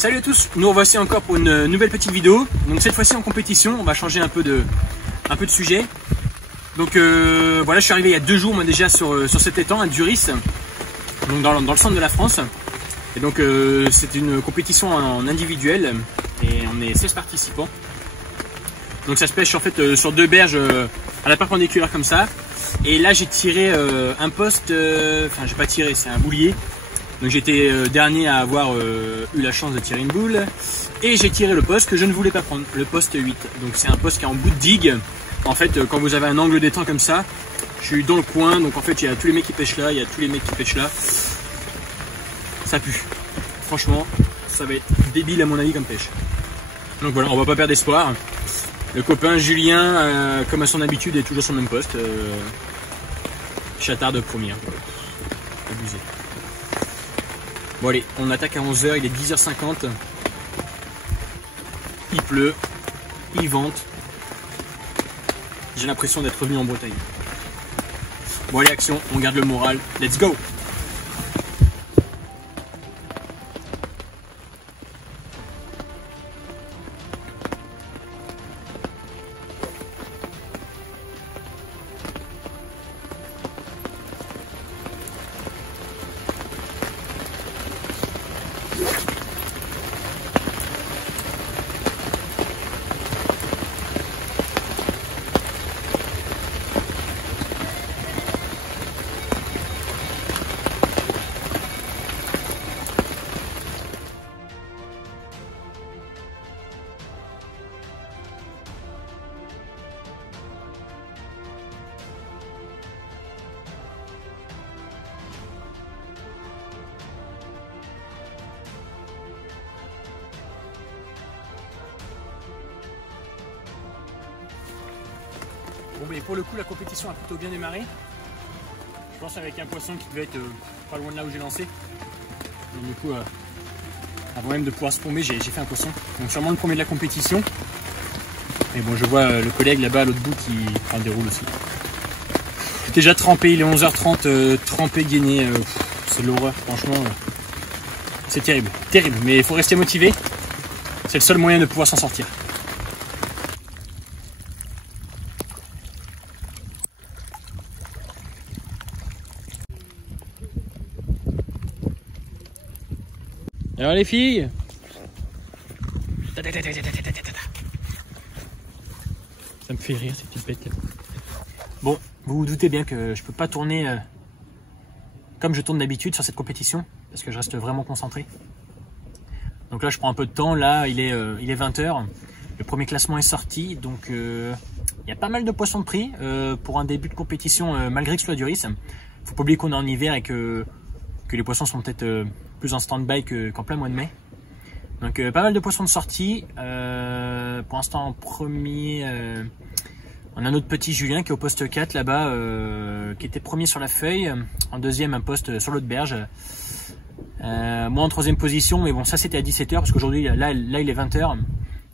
Salut à tous, nous revoici encore pour une nouvelle petite vidéo. Donc cette fois-ci en compétition, on va changer un peu de sujet. Donc voilà, je suis arrivé il y a 2 jours moi déjà sur cet étang à Duris, donc dans le centre de la France. Et donc c'est une compétition en individuel et on est 16 participants. Donc ça se pêche en fait sur 2 berges à la perpendiculaire comme ça. Et là j'ai tiré un poste, enfin j'ai pas tiré, c'est un boulier. Donc j'étais dernier à avoir eu la chance de tirer une boule. Et j'ai tiré le poste que je ne voulais pas prendre, le poste 8. Donc c'est un poste qui est en bout de digue. En fait quand vous avez un angle d'étang comme ça, je suis dans le coin. Donc en fait il y a tous les mecs qui pêchent là, il y a tous les mecs qui pêchent là. Ça pue. Franchement ça va être débile à mon avis comme pêche. Donc voilà, on va pas perdre espoir. Le copain Julien, comme à son habitude, est toujours sur le même poste. Chatard de première. Abusé. Bon allez, on attaque à 11 h, il est 10 h 50. Il pleut, il vente. J'ai l'impression d'être revenu en Bretagne. Bon allez, action, on garde le moral. Let's go! Bon mais pour le coup la compétition a plutôt bien démarré. Je pense avec un poisson qui devait être pas loin de là où j'ai lancé. Donc du coup avant même de pouvoir se plomber j'ai fait un poisson. Donc sûrement le premier de la compétition. Et bon je vois le collègue là-bas à l'autre bout qui déroule aussi. Déjà trempé, il est 11 h 30, trempé, gainé, c'est de l'horreur franchement. C'est terrible, terrible, mais il faut rester motivé. C'est le seul moyen de pouvoir s'en sortir. Alors les filles, ça me fait rire ces petites bêtes là. Bon, vous vous doutez bien que je peux pas tourner comme je tourne d'habitude sur cette compétition parce que je reste vraiment concentré. Donc là je prends un peu de temps, là il est 20 h, le premier classement est sorti, donc il y a pas mal de poissons de prix pour un début de compétition malgré que ce soit Duris. Faut pas oublier qu'on est en hiver et que les poissons sont peut-être plus en stand-by qu'en plein mois de mai. Donc pas mal de poissons de sortie. Pour l'instant en premier, on a notre petit Julien qui est au poste 4 là-bas, qui était premier sur la feuille. En deuxième un poste sur l'autre berge. Moi en troisième position, mais bon ça c'était à 17 h parce qu'aujourd'hui là il est 20 h.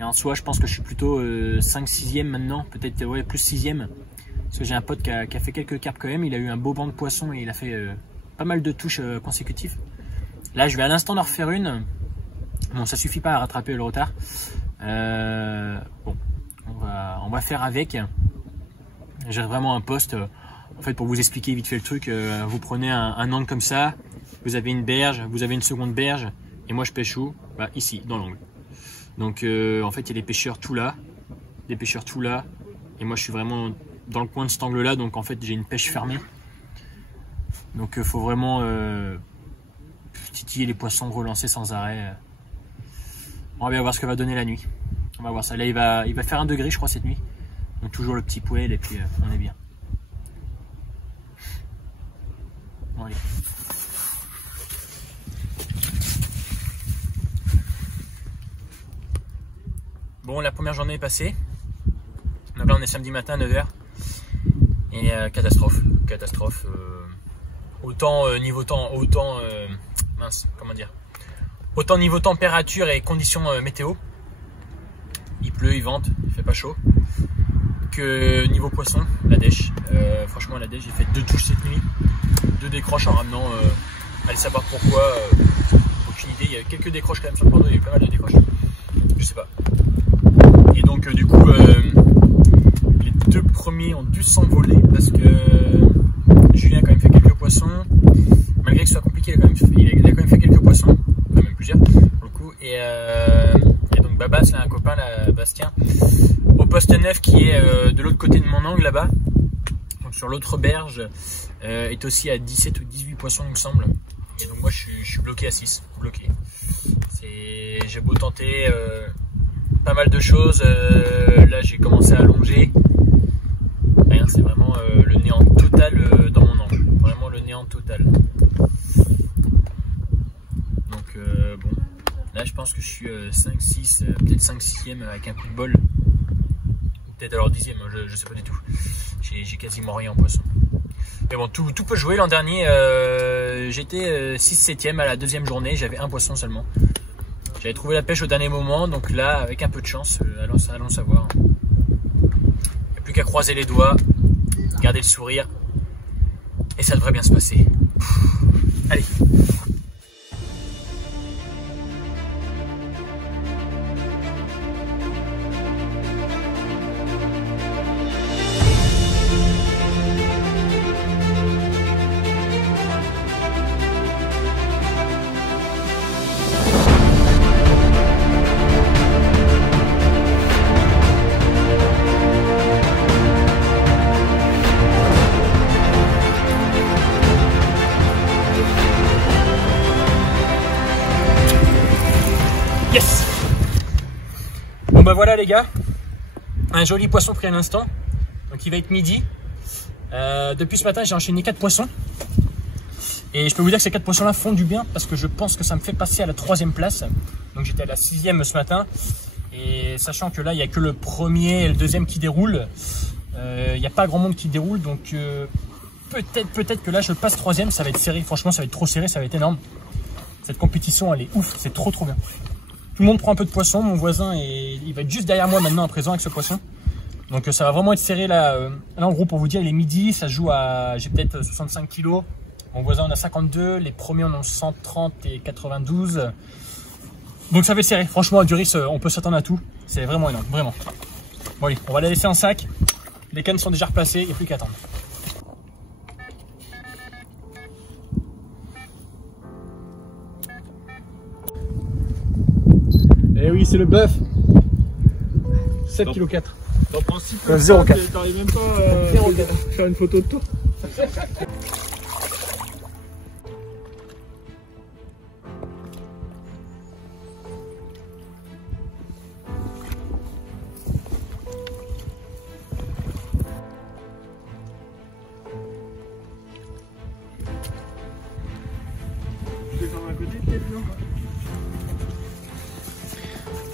Et en soi je pense que je suis plutôt 5-6e maintenant, peut-être ouais, plus 6e. Parce que j'ai un pote qui a fait quelques carpes quand même, il a eu un beau banc de poissons et il a fait pas mal de touches consécutives. Là je vais à l'instant d'en refaire une. Bon ça suffit pas à rattraper le retard. Bon on va faire avec. J'ai vraiment un poste. En fait pour vous expliquer vite fait le truc, vous prenez un angle comme ça, vous avez une berge, vous avez une seconde berge, et moi je pêche où? Bah ici, dans l'angle. Donc en fait il y a des pêcheurs tout là, des pêcheurs tout là, et moi je suis vraiment dans le coin de cet angle là, donc en fait j'ai une pêche fermée. Donc faut vraiment titiller les poissons, relancer sans arrêt. On va bien voir ce que va donner la nuit. On va voir ça. Là il va faire 1 degré je crois cette nuit. Donc toujours le petit poêle et puis on est bien. Bon, allez. Bon la première journée est passée. Donc là on est samedi matin à 9 h. Et catastrophe. Catastrophe. Autant niveau temps, autant niveau température et conditions météo, il pleut, il vente, il fait pas chaud, que niveau poisson, la dèche. Franchement la dèche, j'ai fait 2 touches cette nuit, 2 décroches en ramenant, allez savoir pourquoi, aucune idée. Il y a quelques décroches quand même sur le porno, il y a eu pas mal de décroches. Je sais pas. Et donc du coup, les deux premiers ont dû s'envoler parce que Julien a quand même fait quelques poissons. Malgré que ce soit compliqué, il a quand même fait quelques poissons, enfin, même plusieurs pour le coup. Et donc Babas, là, un copain, là, Bastien, au poste 9 qui est de l'autre côté de mon angle là-bas, donc sur l'autre berge, est aussi à 17 ou 18 poissons il me semble. Et donc moi je suis bloqué à 6, bloqué. J'ai beau tenter pas mal de choses, là j'ai commencé à allonger. Rien, c'est vraiment le néant total dans mon angle, vraiment le néant total. Donc bon, là je pense que je suis 5-6, peut-être 5-6e avec un coup de bol. Peut-être alors 10e, je sais pas du tout. J'ai quasiment rien en poisson. Mais bon, tout peut jouer. L'an dernier, j'étais 6-7e à la deuxième journée, j'avais un poisson seulement. J'avais trouvé la pêche au dernier moment, donc là, avec un peu de chance, allons savoir. Il n'y a plus qu'à croiser les doigts, garder le sourire, et ça devrait bien se passer. Allez. Yes! Bon bah voilà les gars, un joli poisson pris à l'instant, donc il va être midi. Depuis ce matin j'ai enchaîné 4 poissons et je peux vous dire que ces 4 poissons là font du bien parce que je pense que ça me fait passer à la 3e place. Donc j'étais à la 6e ce matin et sachant que là il n'y a que le premier et le deuxième qui déroulent, il n'y a pas grand monde qui déroule, donc peut-être que là je passe 3e, ça va être serré, franchement ça va être trop serré, ça va être énorme. Cette compétition elle est ouf, c'est trop bien. Tout le monde prend un peu de poisson, mon voisin il va être juste derrière moi maintenant à présent avec ce poisson. Donc ça va vraiment être serré là. Là en gros pour vous dire il est midi, ça se joue à, j'ai peut-être 65 kg. Mon voisin en a 52, les premiers en ont 130 et 92. Donc ça va être serré, franchement à Duris on peut s'attendre à tout. C'est vraiment énorme, vraiment. Bon allez, on va la laisser en sac. Les cannes sont déjà replacées, il n'y a plus qu'à attendre. Eh oui, c'est le bœuf. 7,4 kg. En principe, 0,4. t'arrives même pas à faire une photo de toi.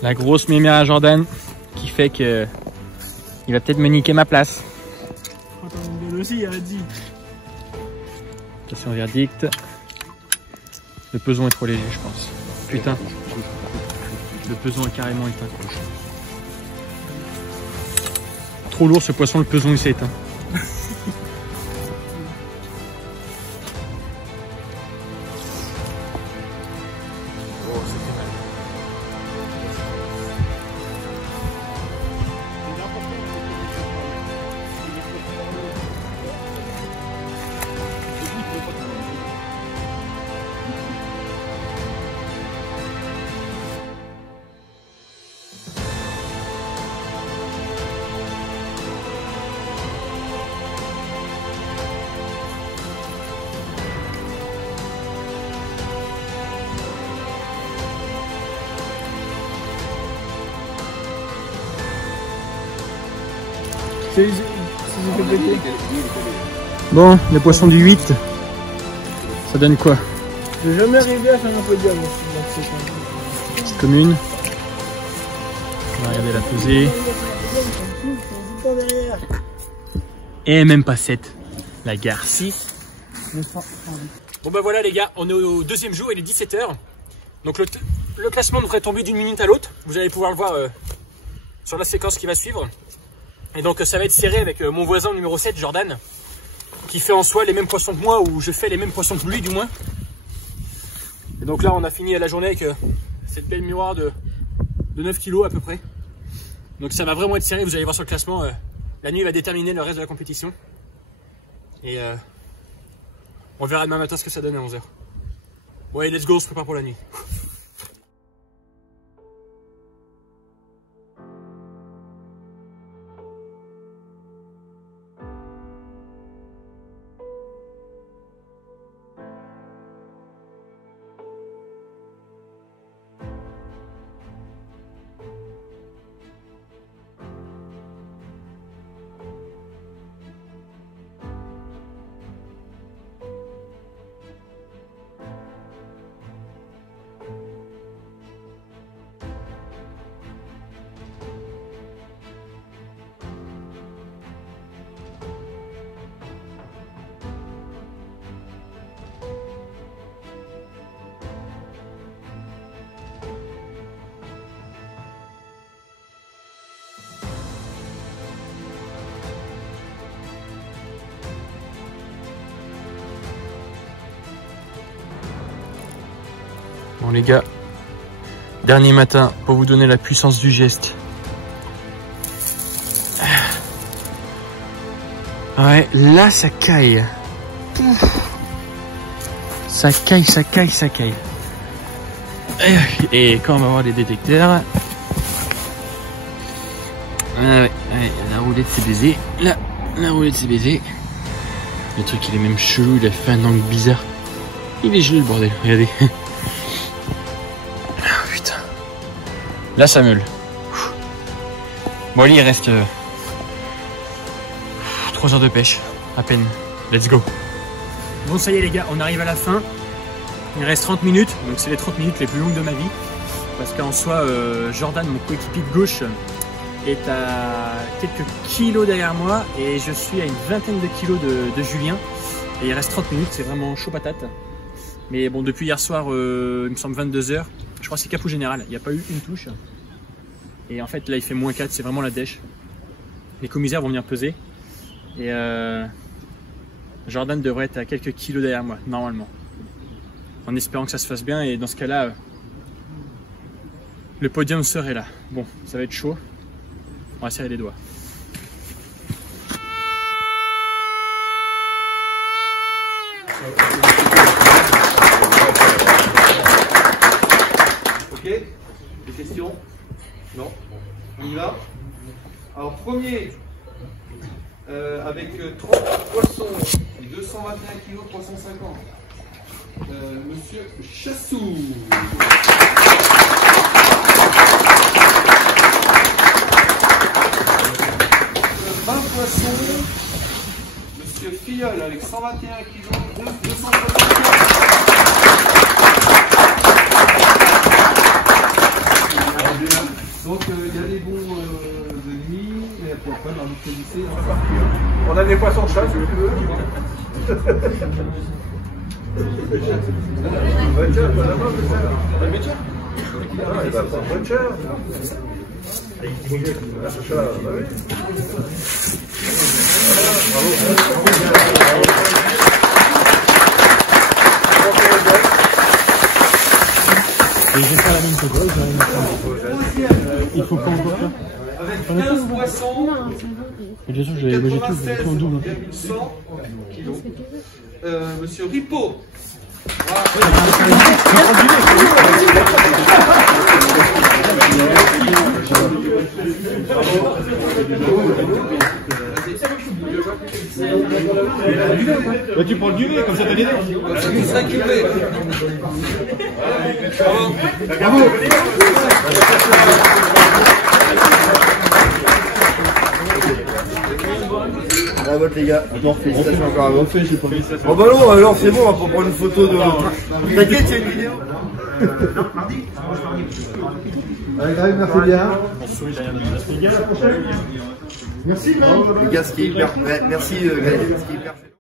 La grosse mémère à Jordan qui fait que il va peut-être me niquer ma place. Aussi, il a dit. Attention verdict. Le peson est trop léger je pense. Putain. Le peson est carrément éteint. Trop lourd ce poisson, le peson il s'est éteint. Bon, les poissons du 8, ça donne quoi? J'ai jamais arrivé à faire un podium aussi. C'est commune. On va regarder la pesée. Et même pas 7. La gare 6. Bon bah voilà les gars, on est au deuxième jour, il est 17 h. Donc le classement devrait tomber d'une minute à l'autre. Vous allez pouvoir le voir sur la séquence qui va suivre. Et donc ça va être serré avec mon voisin numéro 7, Jordan, qui fait en soi les mêmes poissons que moi, ou je fais les mêmes poissons que lui du moins. Et donc là, on a fini la journée avec cette belle miroir de 9 kg à peu près. Donc ça m'a vraiment étiré, vous allez voir sur le classement. La nuit va déterminer le reste de la compétition. Et on verra demain matin ce que ça donne à 11 h. Ouais, let's go, on se prépare pour la nuit. Bon les gars, dernier matin pour vous donner la puissance du geste. Ouais, là ça caille. Ça caille, ça caille, ça caille. Et quand on va voir les détecteurs... Ah ouais, la roulette c'est baisé. Là, la roulette c'est baisé. Le truc il est même chelou, il a fait un angle bizarre. Il est gelé le bordel, regardez. Là ça meule. Bon allez, il reste 3 heures de pêche, à peine. Let's go. Bon ça y est les gars, on arrive à la fin. Il reste 30 minutes, donc c'est les 30 minutes les plus longues de ma vie. Parce qu'en soi, Jordan, mon coéquipier de gauche, est à quelques kilos derrière moi. Et je suis à une vingtaine de kilos de Julien. Et il reste 30 minutes, c'est vraiment chaud patate. Mais bon, depuis hier soir, il me semble 22 h. Je crois que c'est capot général, il n'y a pas eu une touche. Et en fait là il fait -4, c'est vraiment la dèche. Les commissaires vont venir peser. Et Jordan devrait être à quelques kilos derrière moi, normalement. En espérant que ça se fasse bien, et dans ce cas là, le podium serait là. Bon, ça va être chaud. On va serrer les doigts. Ok, des questions? Non? On y va? Alors premier, avec 30 poissons et 221 kg 350, Monsieur Chassou. 20 poissons, Monsieur Filleul avec 121 kg 275. Donc il y a des bons de nuit, et après dans notre lycée, on va partir. On a des poissons de chasse, si tu veux. Il va prendre bonne chair. Et je vais faire la même chose. Il faut pas encore faire. Avec 15 poissons, Et bien sûr, j'ai tout en double. 100 kilos. Monsieur Ripo. Bah, tu prends le duvet, comme ça t'as l'idée. 5 kilos. Bravo. Bravo les gars, encore félicitations encore à vous. Oh bah non, alors c'est bon, on va pas prendre une photo de... T'inquiète, il y a une vidéo. Allez Greg, merci bien. Merci Greg. Les gars, ce qui est hyper... Merci Greg, ce qui est hyper...